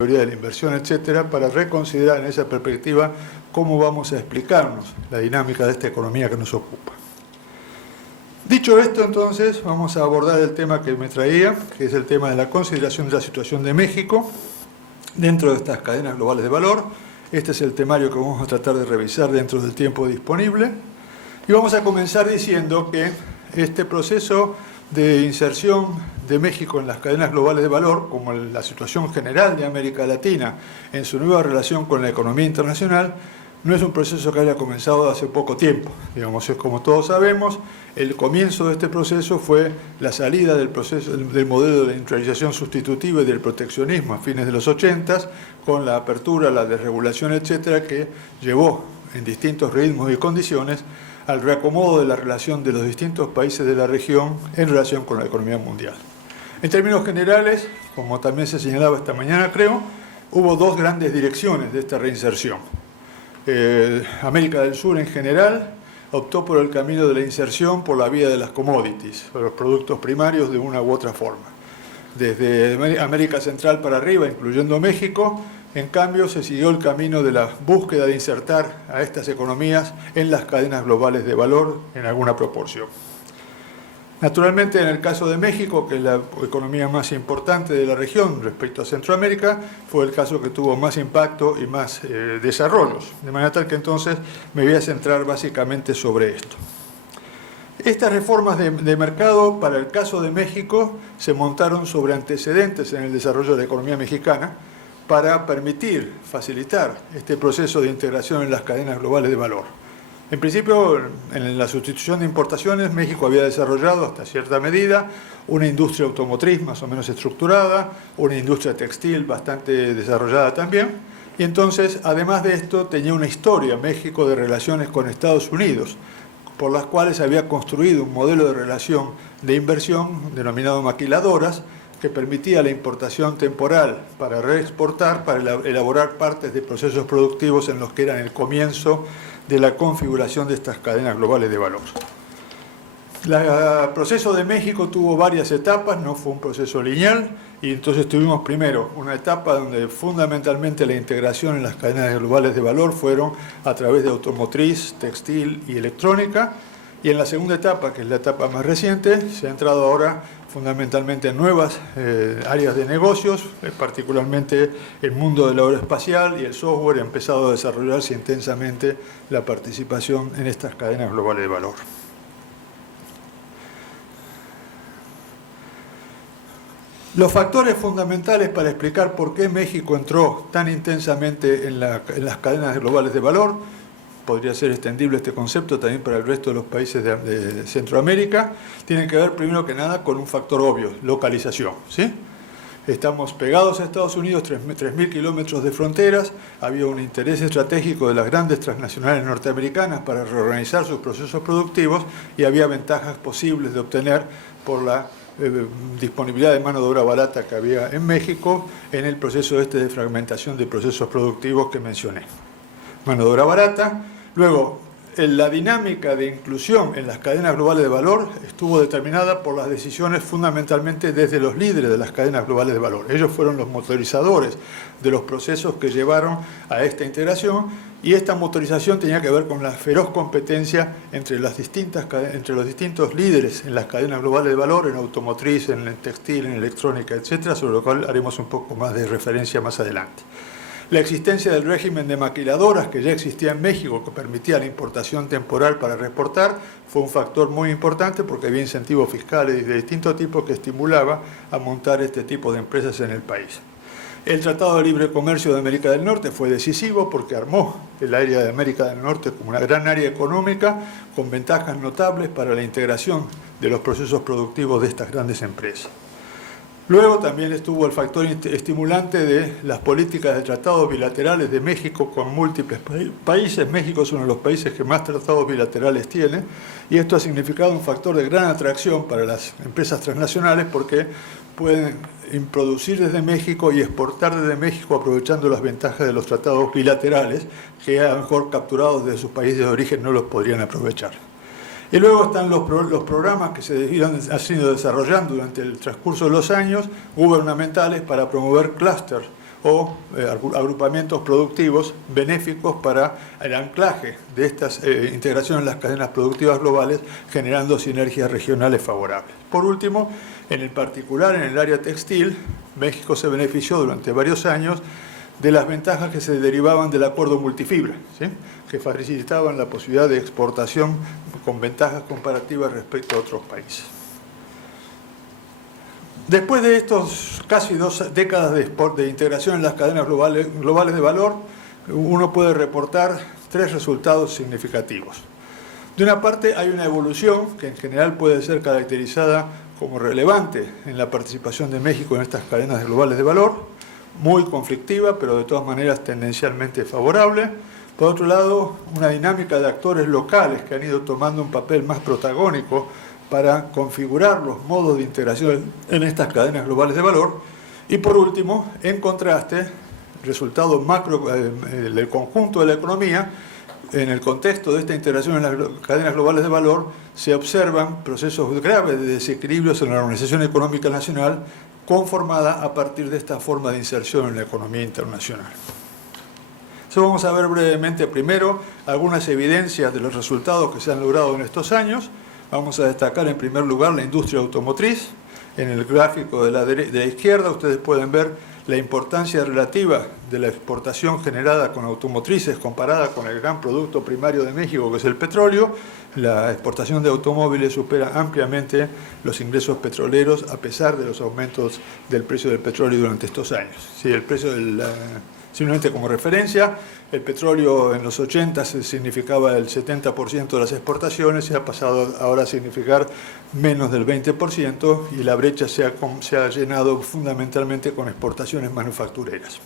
teoría de la inversión, etcétera, para reconsiderar en esa perspectiva cómo vamos a explicarnos la dinámica de esta economía que nos ocupa. Dicho esto, entonces, vamos a abordar el tema que me traía, que es el tema de la consideración de la situación de México dentro de estas cadenas globales de valor. Este es el temario que vamos a tratar de revisar dentro del tiempo disponible. Y vamos a comenzar diciendo que este proceso de inserción de México en las cadenas globales de valor, como la situación general de América Latina en su nueva relación con la economía internacional, no es un proceso que haya comenzado hace poco tiempo. Digamos, es como todos sabemos, el comienzo de este proceso fue la salida del modelo de la industrialización sustitutiva y del proteccionismo a fines de los 80, con la apertura, la desregulación, etcétera, que llevó en distintos ritmos y condiciones al reacomodo de la relación de los distintos países de la región en relación con la economía mundial. En términos generales, como también se señalaba esta mañana, creo, hubo dos grandes direcciones de esta reinserción. América del Sur en general optó por el camino de la inserción por la vía de las commodities, por los productos primarios de una u otra forma. Desde América Central para arriba, incluyendo México, en cambio se siguió el camino de la búsqueda de insertar a estas economías en las cadenas globales de valor en alguna proporción. Naturalmente, en el caso de México, que es la economía más importante de la región respecto a Centroamérica, fue el caso que tuvo más impacto y más desarrollos. De manera tal que entonces me voy a centrar básicamente sobre esto. Estas reformas de mercado, para el caso de México, se montaron sobre antecedentes en el desarrollo de la economía mexicana para permitir, facilitar este proceso de integración en las cadenas globales de valor. En principio, en la sustitución de importaciones, México había desarrollado hasta cierta medida una industria automotriz más o menos estructurada, una industria textil bastante desarrollada también, y entonces, además de esto, tenía una historia México de relaciones con Estados Unidos, por las cuales había construido un modelo de relación de inversión denominado maquiladoras, que permitía la importación temporal para reexportar, para elaborar partes de procesos productivos en los que eran el comienzo de la configuración de estas cadenas globales de valor. El proceso de México tuvo varias etapas, no fue un proceso lineal, y entonces tuvimos primero una etapa donde fundamentalmente la integración en las cadenas globales de valor fueron a través de automotriz, textil y electrónica, y en la segunda etapa, que es la etapa más reciente, se ha entrado ahora fundamentalmente en nuevas áreas de negocios, particularmente el mundo del aeroespacial y el software ha empezado a desarrollarse intensamente la participación en estas cadenas globales de valor. Los factores fundamentales para explicar por qué México entró tan intensamente en las cadenas globales de valor, podría ser extendible este concepto también para el resto de los países de Centroamérica, tienen que ver primero que nada con un factor obvio, localización, ¿sí? Estamos pegados a Estados Unidos, 3.000 kilómetros de fronteras, había un interés estratégico de las grandes transnacionales norteamericanas para reorganizar sus procesos productivos y había ventajas posibles de obtener por la disponibilidad de mano de obra barata que había en México en el proceso de fragmentación de procesos productivos que mencioné. Mano de obra barata. Luego, la dinámica de inclusión en las cadenas globales de valor estuvo determinada por las decisiones fundamentalmente desde los líderes de las cadenas globales de valor. Ellos fueron los motorizadores de los procesos que llevaron a esta integración y esta motorización tenía que ver con la feroz competencia entre los distintos líderes en las cadenas globales de valor, en automotriz, en textil, en electrónica, etcétera, sobre lo cual haremos un poco más de referencia más adelante. La existencia del régimen de maquiladoras que ya existía en México, que permitía la importación temporal para reexportar, fue un factor muy importante porque había incentivos fiscales de distinto tipo que estimulaba a montar este tipo de empresas en el país. El Tratado de Libre Comercio de América del Norte fue decisivo porque armó el área de América del Norte como una gran área económica con ventajas notables para la integración de los procesos productivos de estas grandes empresas. Luego también estuvo el factor estimulante de las políticas de tratados bilaterales de México con múltiples países. México es uno de los países que más tratados bilaterales tiene y esto ha significado un factor de gran atracción para las empresas transnacionales porque pueden producir desde México y exportar desde México aprovechando las ventajas de los tratados bilaterales que a lo mejor capturados de sus países de origen no los podrían aprovechar. Y luego están los programas que han ido desarrollando durante el transcurso de los años gubernamentales para promover clústeres o agrupamientos productivos benéficos para el anclaje de estas integraciones en las cadenas productivas globales, generando sinergias regionales favorables. Por último, en el particular en el área textil, México se benefició durante varios años de las ventajas que se derivaban del acuerdo multifibra, ¿sí?, que facilitaban la posibilidad de exportación con ventajas comparativas respecto a otros países. Después de estos casi 2 décadas de integración en las cadenas globales de valor, uno puede reportar 3 resultados significativos. De una parte, hay una evolución que en general puede ser caracterizada como relevante en la participación de México en estas cadenas globales de valor, muy conflictiva, pero de todas maneras tendencialmente favorable. Por otro lado, una dinámica de actores locales que han ido tomando un papel más protagónico para configurar los modos de integración en estas cadenas globales de valor. Y por último, en contraste, resultado macro del conjunto de la economía, en el contexto de esta integración en las cadenas globales de valor, se observan procesos graves de desequilibrios en la organización económica nacional, conformada a partir de esta forma de inserción en la economía internacional. Entonces vamos a ver brevemente primero algunas evidencias de los resultados que se han logrado en estos años. Vamos a destacar en primer lugar la industria automotriz. En el gráfico de la izquierda ustedes pueden ver la importancia relativa de la exportación generada con automotrices comparada con el gran producto primario de México, que es el petróleo. La exportación de automóviles supera ampliamente los ingresos petroleros a pesar de los aumentos del precio del petróleo durante estos años. Sí, el precio simplemente como referencia, el petróleo en los 80 significaba el 70% de las exportaciones y ha pasado ahora a significar menos del 20%, y la brecha se ha llenado fundamentalmente con exportaciones manufactureras.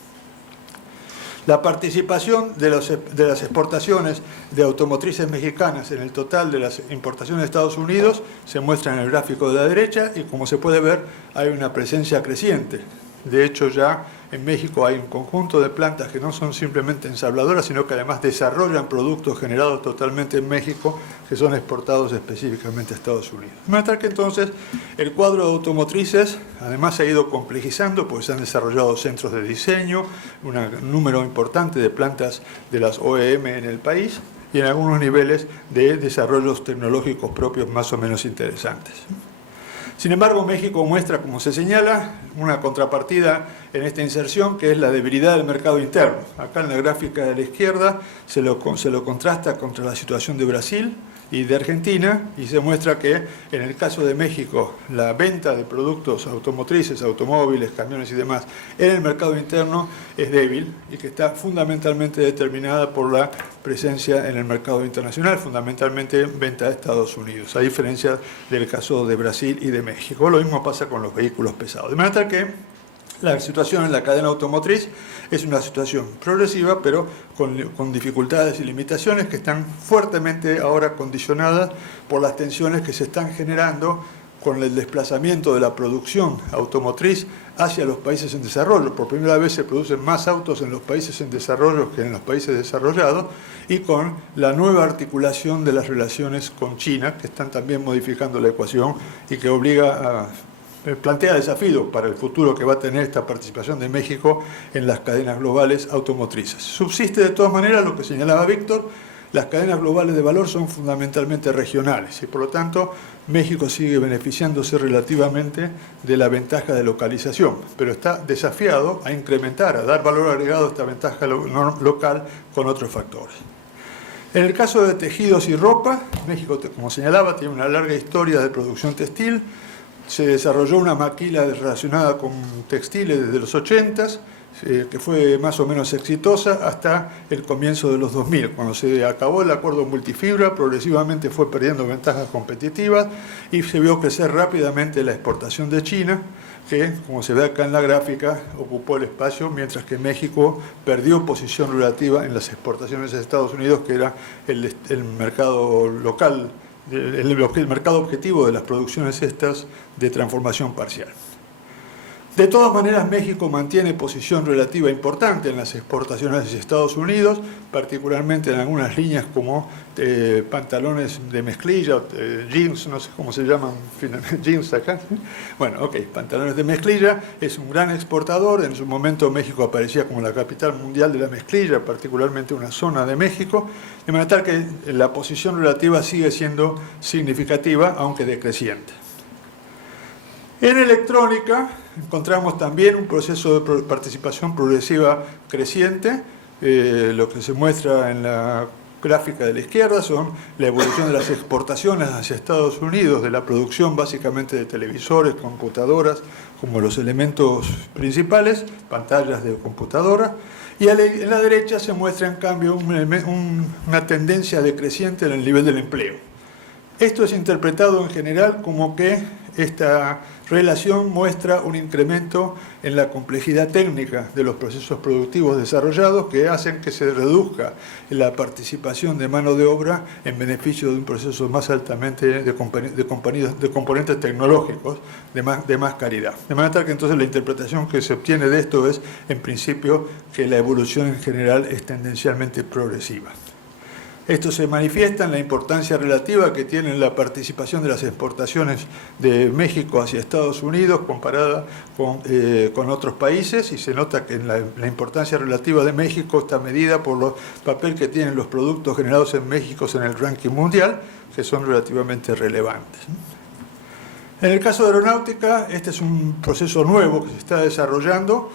La participación de las exportaciones de automotrices mexicanas en el total de las importaciones de Estados Unidos se muestra en el gráfico de la derecha, y como se puede ver hay una presencia creciente. De hecho, ya en México hay un conjunto de plantas que no son simplemente ensambladoras, sino que además desarrollan productos generados totalmente en México que son exportados específicamente a Estados Unidos. De manera que entonces el cuadro de automotrices además se ha ido complejizando, porque se han desarrollado centros de diseño, un número importante de plantas de las OEM en el país y en algunos niveles de desarrollos tecnológicos propios más o menos interesantes. Sin embargo, México muestra, como se señala, una contrapartida en esta inserción, que es la debilidad del mercado interno. Acá en la gráfica de la izquierda se lo contrasta contra la situación de Brasil y de Argentina, y se muestra que en el caso de México la venta de productos automotrices, automóviles, camiones y demás en el mercado interno es débil y que está fundamentalmente determinada por la presencia en el mercado internacional, fundamentalmente venta a Estados Unidos, a diferencia del caso de Brasil y de México. Lo mismo pasa con los vehículos pesados. De manera que la situación en la cadena automotriz es una situación progresiva, pero con dificultades y limitaciones que están fuertemente ahora condicionadas por las tensiones que se están generando con el desplazamiento de la producción automotriz hacia los países en desarrollo. Por primera vez se producen más autos en los países en desarrollo que en los países desarrollados, y con la nueva articulación de las relaciones con China, que están también modificando la ecuación y que plantea desafíos para el futuro que va a tener esta participación de México en las cadenas globales automotrices. Subsiste de todas maneras lo que señalaba Víctor: las cadenas globales de valor son fundamentalmente regionales y por lo tanto México sigue beneficiándose relativamente de la ventaja de localización, pero está desafiado a incrementar, a dar valor agregado a esta ventaja local con otros factores. En el caso de tejidos y ropa, México, como señalaba, tiene una larga historia de producción textil. Se desarrolló una maquila relacionada con textiles desde los 80s, que fue más o menos exitosa hasta el comienzo de los 2000. Cuando se acabó el acuerdo multifibra, progresivamente fue perdiendo ventajas competitivas y se vio crecer rápidamente la exportación de China, que, como se ve acá en la gráfica, ocupó el espacio, mientras que México perdió posición relativa en las exportaciones de Estados Unidos, que era el mercado local, el mercado objetivo de las producciones estas de transformación parcial. De todas maneras, México mantiene posición relativa importante en las exportaciones hacia Estados Unidos, particularmente en algunas líneas como pantalones de mezclilla, jeans, no sé cómo se llaman, jeans acá. Bueno, ok, pantalones de mezclilla, es un gran exportador. En su momento México aparecía como la capital mundial de la mezclilla, particularmente una zona de México, de manera tal que la posición relativa sigue siendo significativa, aunque decreciente. En electrónica encontramos también un proceso de participación progresiva creciente. Lo que se muestra en la gráfica de la izquierda son la evolución de las exportaciones hacia Estados Unidos, de la producción básicamente de televisores, computadoras, como los elementos principales, pantallas de computadora. Y en la derecha se muestra en cambio una tendencia decreciente en el nivel del empleo. Esto es interpretado en general como que esta relación muestra un incremento en la complejidad técnica de los procesos productivos desarrollados que hacen que se reduzca la participación de mano de obra en beneficio de un proceso más altamente de componentes tecnológicos de más calidad. De manera tal que entonces la interpretación que se obtiene de esto es, en principio, que la evolución en general es tendencialmente progresiva. Esto se manifiesta en la importancia relativa que tiene la participación de las exportaciones de México hacia Estados Unidos comparada con otros países, y se nota que la importancia relativa de México está medida por el papel que tienen los productos generados en México en el ranking mundial, que son relativamente relevantes. En el caso de aeronáutica, este es un proceso nuevo que se está desarrollando,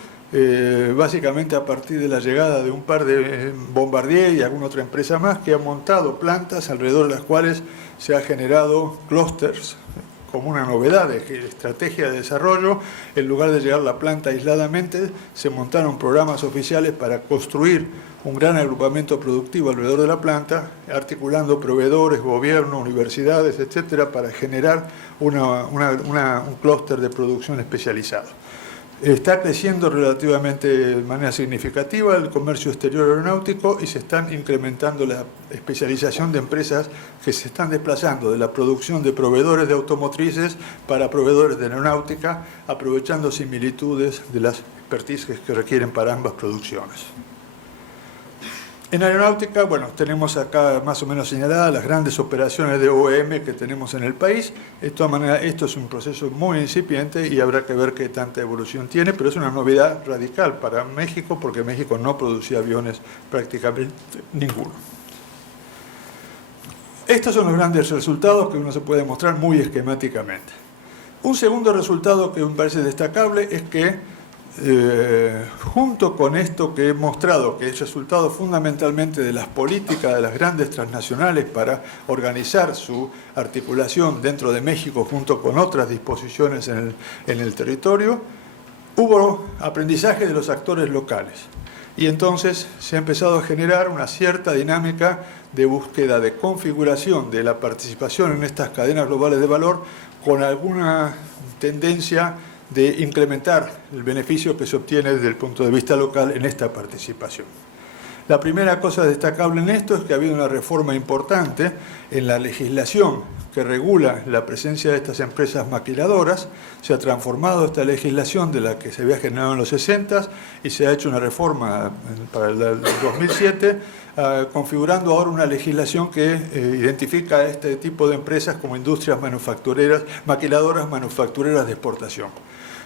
básicamente a partir de la llegada de un par de Bombardier y alguna otra empresa más que ha montado plantas alrededor de las cuales se ha generado clústeres como una novedad de estrategia de desarrollo. En lugar de llegar a la planta aisladamente, se montaron programas oficiales para construir un gran agrupamiento productivo alrededor de la planta, articulando proveedores, gobierno, universidades, etcétera, para generar un clúster de producción especializado. Está creciendo relativamente de manera significativa el comercio exterior aeronáutico y se están incrementando la especialización de empresas que se están desplazando de la producción de proveedores de automotrices para proveedores de aeronáutica, aprovechando similitudes de las expertices que requieren para ambas producciones. En aeronáutica, bueno, tenemos acá más o menos señaladas las grandes operaciones de OEM que tenemos en el país. De todas maneras, esto es un proceso muy incipiente y habrá que ver qué tanta evolución tiene, pero es una novedad radical para México porque México no producía aviones prácticamente ninguno. Estos son los grandes resultados que uno se puede mostrar muy esquemáticamente. Un segundo resultado que me parece destacable es que junto con esto que he mostrado, que es resultado fundamentalmente de las políticas de las grandes transnacionales para organizar su articulación dentro de México junto con otras disposiciones en el territorio, hubo aprendizaje de los actores locales. Y entonces se ha empezado a generar una cierta dinámica de búsqueda de configuración de la participación en estas cadenas globales de valor con alguna tendencia de incrementar el beneficio que se obtiene desde el punto de vista local en esta participación. La primera cosa destacable en esto es que ha habido una reforma importante en la legislación que regula la presencia de estas empresas maquiladoras. Se ha transformado esta legislación de la que se había generado en los 60 y se ha hecho una reforma para el 2007, configurando ahora una legislación que identifica a este tipo de empresas como industrias manufactureras, maquiladoras manufactureras de exportación.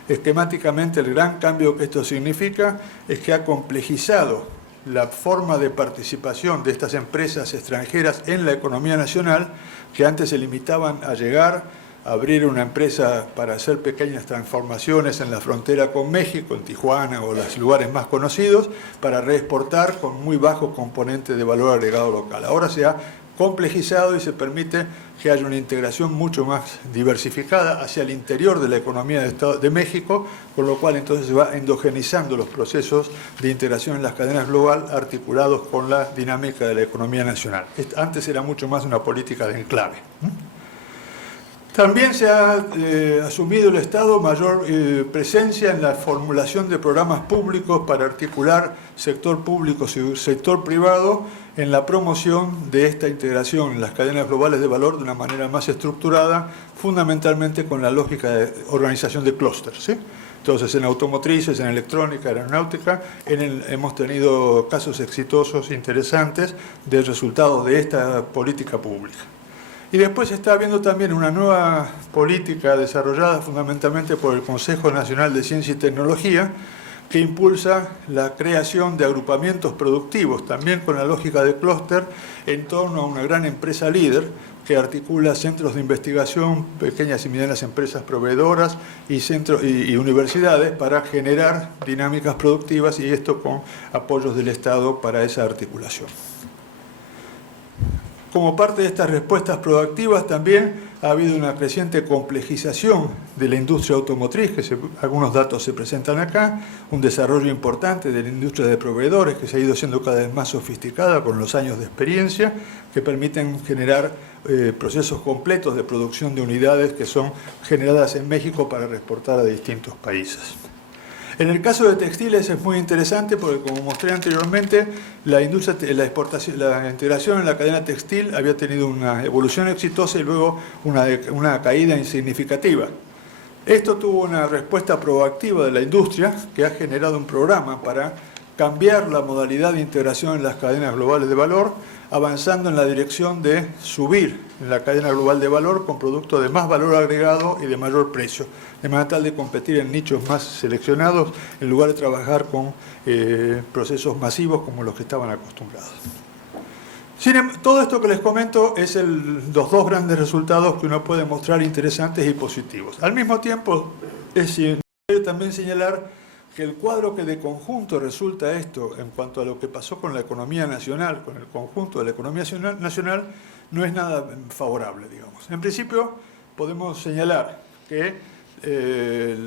Esquemáticamente, el gran cambio que esto significa es que ha complejizado la forma de participación de estas empresas extranjeras en la economía nacional, que antes se limitaban a llegar, a abrir una empresa para hacer pequeñas transformaciones en la frontera con México, en Tijuana o los lugares más conocidos, para reexportar con muy bajo componente de valor agregado local. Ahora se ha complejizado y se permite que haya una integración mucho más diversificada hacia el interior de la economía de México, con lo cual entonces se va endogenizando los procesos de integración en las cadenas globales articulados con la dinámica de la economía nacional. Antes era mucho más una política de enclave. También se ha asumido el Estado mayor presencia en la formulación de programas públicos para articular sector público y sector privado en la promoción de esta integración en las cadenas globales de valor de una manera más estructurada, fundamentalmente con la lógica de organización de clústeres, ¿sí? Entonces, en automotrices, en electrónica, en aeronáutica, hemos tenido casos exitosos, interesantes, de resultados de esta política pública. Y después se está viendo también una nueva política desarrollada fundamentalmente por el Consejo Nacional de Ciencia y Tecnología, que impulsa la creación de agrupamientos productivos, también con la lógica de clúster, en torno a una gran empresa líder que articula centros de investigación, pequeñas y medianas empresas proveedoras y universidades para generar dinámicas productivas, y esto con apoyos del Estado para esa articulación. Como parte de estas respuestas proactivas también ha habido una creciente complejización de la industria automotriz, algunos datos se presentan acá, un desarrollo importante de la industria de proveedores que se ha ido siendo cada vez más sofisticada con los años de experiencia, que permiten generar procesos completos de producción de unidades que son generadas en México para exportar a distintos países. En el caso de textiles es muy interesante porque, como mostré anteriormente, la integración en la cadena textil había tenido una evolución exitosa y luego una caída insignificativa. Esto tuvo una respuesta proactiva de la industria, que ha generado un programa para cambiar la modalidad de integración en las cadenas globales de valor, avanzando en la dirección de subir en la cadena global de valor con productos de más valor agregado y de mayor precio, de manera tal de competir en nichos más seleccionados en lugar de trabajar con procesos masivos como los que estaban acostumbrados. Todo esto que les comento es los dos grandes resultados que uno puede mostrar interesantes y positivos. Al mismo tiempo, es necesario también señalar que el cuadro que de conjunto resulta esto en cuanto a lo que pasó con la economía nacional, con el conjunto de la economía nacional, no es nada favorable, digamos. En principio, podemos señalar que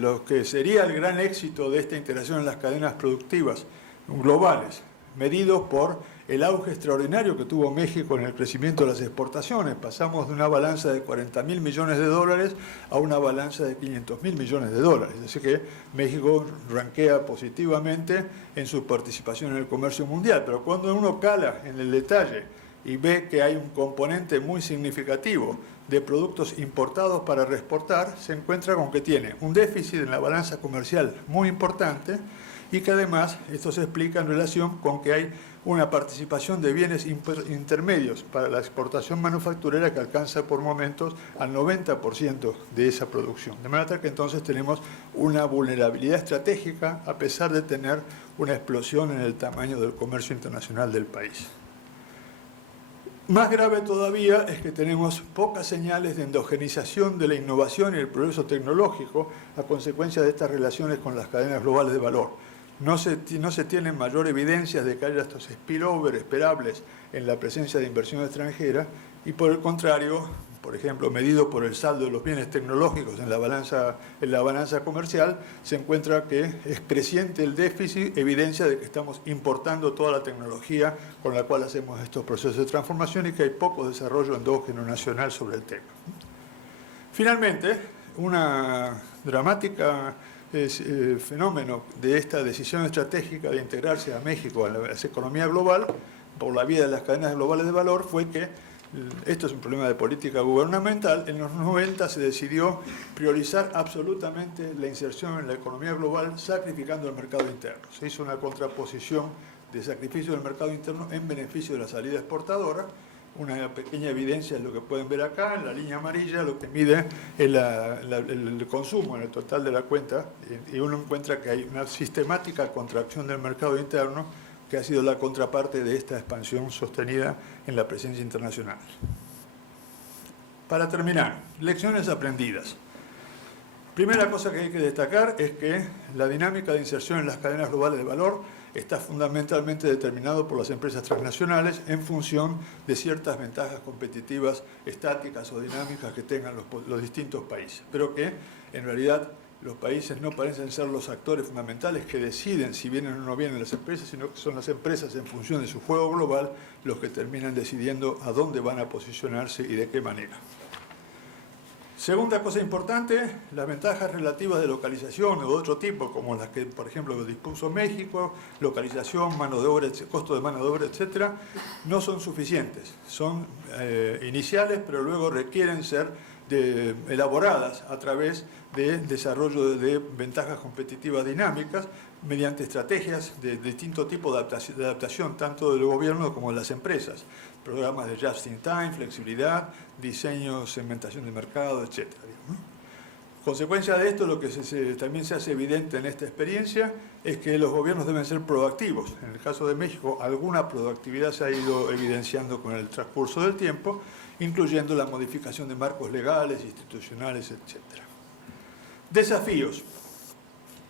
lo que sería el gran éxito de esta integración en las cadenas productivas globales, medidos por el auge extraordinario que tuvo México en el crecimiento de las exportaciones. Pasamos de una balanza de 40.000 millones de dólares a una balanza de 500.000 millones de dólares. Así que México rankea positivamente en su participación en el comercio mundial. Pero cuando uno cala en el detalle y ve que hay un componente muy significativo de productos importados para reexportar, se encuentra con que tiene un déficit en la balanza comercial muy importante, y que además esto se explica en relación con que hay una participación de bienes intermedios para la exportación manufacturera que alcanza por momentos al 90% de esa producción. De manera tal que entonces tenemos una vulnerabilidad estratégica a pesar de tener una explosión en el tamaño del comercio internacional del país. Más grave todavía es que tenemos pocas señales de endogenización de la innovación y el progreso tecnológico a consecuencia de estas relaciones con las cadenas globales de valor. No se tienen mayor evidencia de que haya estos spillover esperables en la presencia de inversión extranjera, y por el contrario, por ejemplo, medido por el saldo de los bienes tecnológicos en la balanza comercial, se encuentra que es creciente el déficit, evidencia de que estamos importando toda la tecnología con la cual hacemos estos procesos de transformación y que hay poco desarrollo endógeno nacional sobre el tema. Finalmente, una dramática fenómeno de esta decisión estratégica de integrarse a México a la economía global por la vía de las cadenas globales de valor fue que, esto es un problema de política gubernamental, en los 90 se decidió priorizar absolutamente la inserción en la economía global sacrificando el mercado interno. Se hizo una contraposición de sacrificio del mercado interno en beneficio de la salida exportadora. Una pequeña evidencia es lo que pueden ver acá, en la línea amarilla, lo que mide el consumo en el total de la cuenta, y uno encuentra que hay una sistemática contracción del mercado interno que ha sido la contraparte de esta expansión sostenida en la presencia internacional. Para terminar, lecciones aprendidas. Primera cosa que hay que destacar es que la dinámica de inserción en las cadenas globales de valor está fundamentalmente determinado por las empresas transnacionales en función de ciertas ventajas competitivas estáticas o dinámicas que tengan los distintos países, pero que en realidad los países no parecen ser los actores fundamentales que deciden si vienen o no vienen las empresas, sino que son las empresas en función de su juego global los que terminan decidiendo a dónde van a posicionarse y de qué manera. Segunda cosa importante, las ventajas relativas de localización o de otro tipo, como las que, por ejemplo, dispuso México, localización, mano de obra, costo de mano de obra, etc., no son suficientes. Son iniciales, pero luego requieren ser elaboradas a través del desarrollo de ventajas competitivas dinámicas mediante estrategias de distinto tipo de adaptación, tanto del gobierno como de las empresas. Programas de just in time, flexibilidad, diseño, segmentación de mercado, etc. Consecuencia de esto, lo que también se hace evidente en esta experiencia es que los gobiernos deben ser proactivos. En el caso de México, alguna proactividad se ha ido evidenciando con el transcurso del tiempo, incluyendo la modificación de marcos legales, institucionales, etc. Desafíos.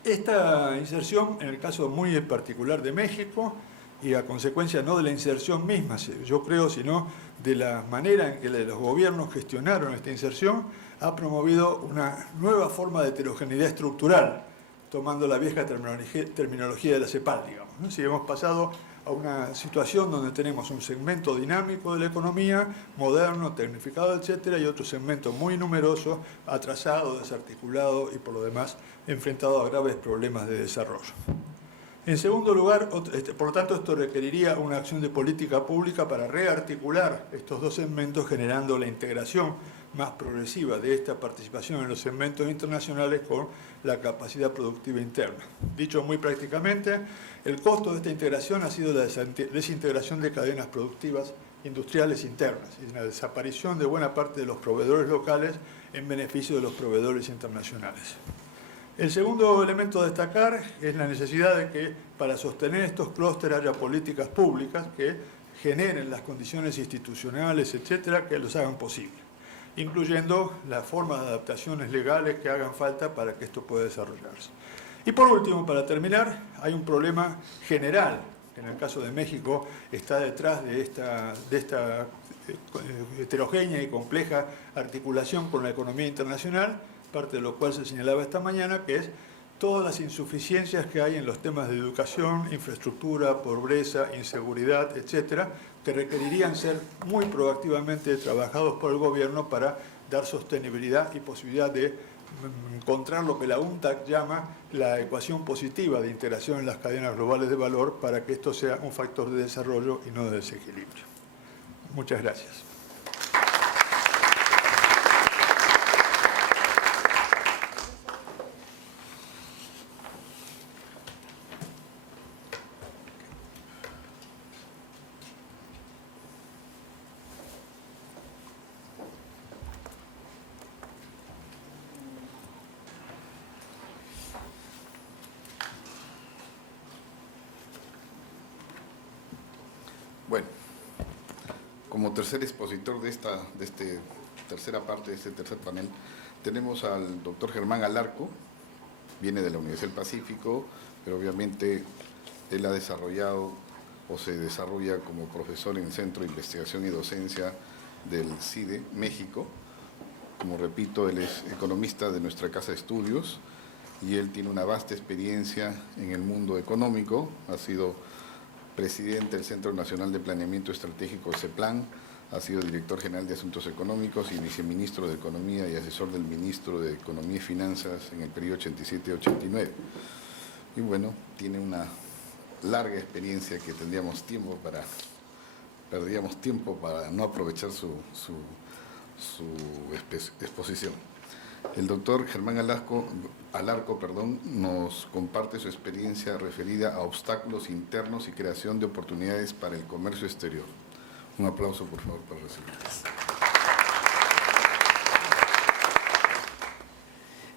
Esta inserción, en el caso muy particular de México, y a consecuencia no de la inserción misma, yo creo, sino de la manera en que los gobiernos gestionaron esta inserción, ha promovido una nueva forma de heterogeneidad estructural, tomando la vieja terminología de la CEPAL, digamos, ¿no? Si hemos pasado a una situación donde tenemos un segmento dinámico de la economía, moderno, tecnificado, etcétera, y otro segmento muy numeroso, atrasado, desarticulado y por lo demás enfrentado a graves problemas de desarrollo. En segundo lugar, por lo tanto, esto requeriría una acción de política pública para rearticular estos dos segmentos, generando la integración más progresiva de esta participación en los segmentos internacionales con la capacidad productiva interna. Dicho muy prácticamente, el costo de esta integración ha sido la desintegración de cadenas productivas industriales internas y la desaparición de buena parte de los proveedores locales en beneficio de los proveedores internacionales. El segundo elemento a destacar es la necesidad de que para sostener estos clústeres haya políticas públicas que generen las condiciones institucionales, etcétera, que los hagan posible, incluyendo las formas de adaptaciones legales que hagan falta para que esto pueda desarrollarse. Y por último, para terminar, hay un problema general que en el caso de México está detrás de esta heterogénea y compleja articulación con la economía internacional, parte de lo cual se señalaba esta mañana, que es todas las insuficiencias que hay en los temas de educación, infraestructura, pobreza, inseguridad, etcétera, que requerirían ser muy proactivamente trabajados por el gobierno para dar sostenibilidad y posibilidad de encontrar lo que la UNCTAD llama la ecuación positiva de integración en las cadenas globales de valor para que esto sea un factor de desarrollo y no de desequilibrio. Muchas gracias. Bueno, como tercer expositor de esta tercera parte, de este tercer panel, tenemos al doctor Germán Alarco, viene de la Universidad del Pacífico, pero obviamente él ha desarrollado o se desarrolla como profesor en el Centro de Investigación y Docencia del CIDE, México. Como repito, él es economista de nuestra casa de estudios y él tiene una vasta experiencia en el mundo económico, ha sido presidente del Centro Nacional de Planeamiento Estratégico, CEPLAN, ha sido director general de Asuntos Económicos y viceministro de Economía y asesor del ministro de Economía y Finanzas en el periodo 87-89. Y bueno, tiene una larga experiencia que perdíamos tiempo para no aprovechar su exposición. El doctor Germán Alarco, nos comparte su experiencia referida a obstáculos internos y creación de oportunidades para el comercio exterior. Un aplauso, por favor, para recibirlo.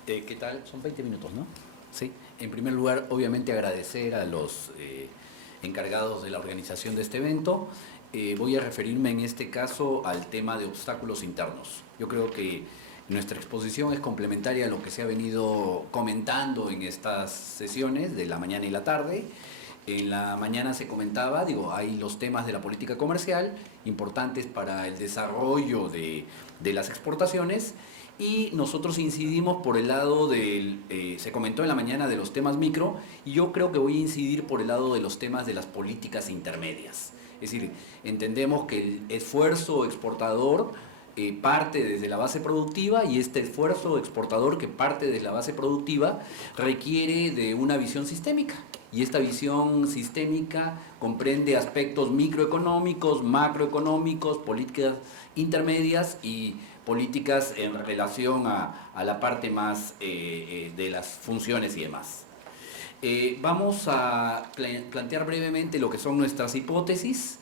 ¿Qué tal? Son 20 minutos, ¿no? Sí. En primer lugar, obviamente agradecer a los encargados de la organización de este evento. Voy a referirme en este caso al tema de obstáculos internos. Yo creo que nuestra exposición es complementaria a lo que se ha venido comentando en estas sesiones de la mañana y la tarde. En la mañana se comentaba, hay los temas de la política comercial importantes para el desarrollo de las exportaciones y nosotros incidimos por el lado se comentó en la mañana de los temas micro y yo creo que voy a incidir por el lado de los temas de las políticas intermedias. Es decir, entendemos que el esfuerzo exportador parte desde la base productiva y este esfuerzo exportador que parte desde la base productiva requiere de una visión sistémica. Y esta visión sistémica comprende aspectos microeconómicos, macroeconómicos, políticas intermedias y políticas en relación a la parte más de las funciones y demás. Vamos a plantear brevemente lo que son nuestras hipótesis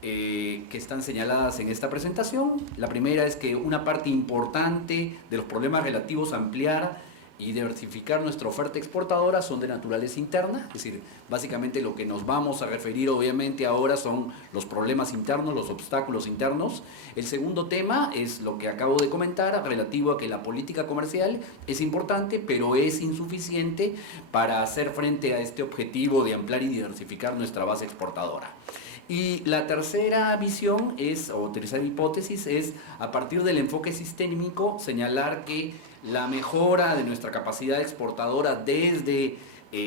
que están señaladas en esta presentación. La primera es que una parte importante de los problemas relativos a ampliar y diversificar nuestra oferta exportadora son de naturaleza interna, es decir, básicamente lo que nos vamos a referir obviamente ahora son los problemas internos, los obstáculos internos. El segundo tema es lo que acabo de comentar, relativo a que la política comercial es importante, pero es insuficiente para hacer frente a este objetivo de ampliar y diversificar nuestra base exportadora. Y la tercera visión es, o tercera hipótesis es, a partir del enfoque sistémico, señalar que la mejora de nuestra capacidad exportadora desde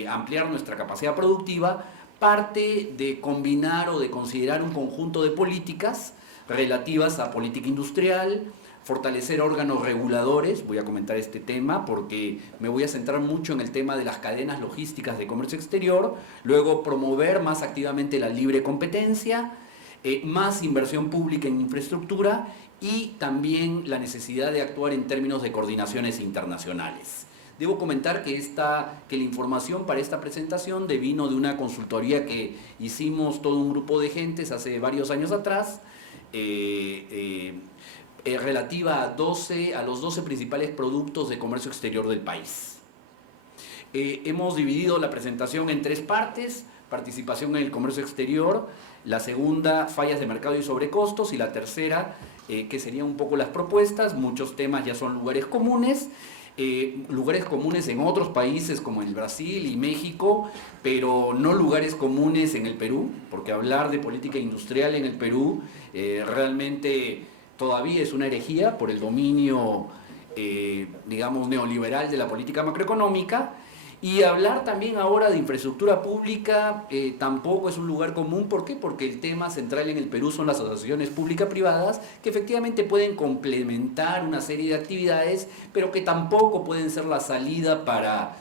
ampliar nuestra capacidad productiva parte de combinar o de considerar un conjunto de políticas relativas a política industrial, fortalecer órganos reguladores, voy a comentar este tema porque me voy a centrar mucho en el tema de las cadenas logísticas de comercio exterior, luego promover más activamente la libre competencia, más inversión pública en infraestructura y también la necesidad de actuar en términos de coordinaciones internacionales. Debo comentar que la información para esta presentación devino de una consultoría que hicimos todo un grupo de gentes hace varios años atrás, relativa a los 12 principales productos de comercio exterior del país. Hemos dividido la presentación en 3 partes: participación en el comercio exterior, la segunda, fallas de mercado y sobrecostos, y la tercera, que serían un poco las propuestas. Muchos temas ya son lugares comunes en otros países como el Brasil y México, pero no lugares comunes en el Perú, porque hablar de política industrial en el Perú realmente todavía es una herejía por el dominio, digamos, neoliberal de la política macroeconómica. Y hablar también ahora de infraestructura pública tampoco es un lugar común. ¿Por qué? Porque el tema central en el Perú son las asociaciones público-privadas, que efectivamente pueden complementar una serie de actividades, pero que tampoco pueden ser la salida para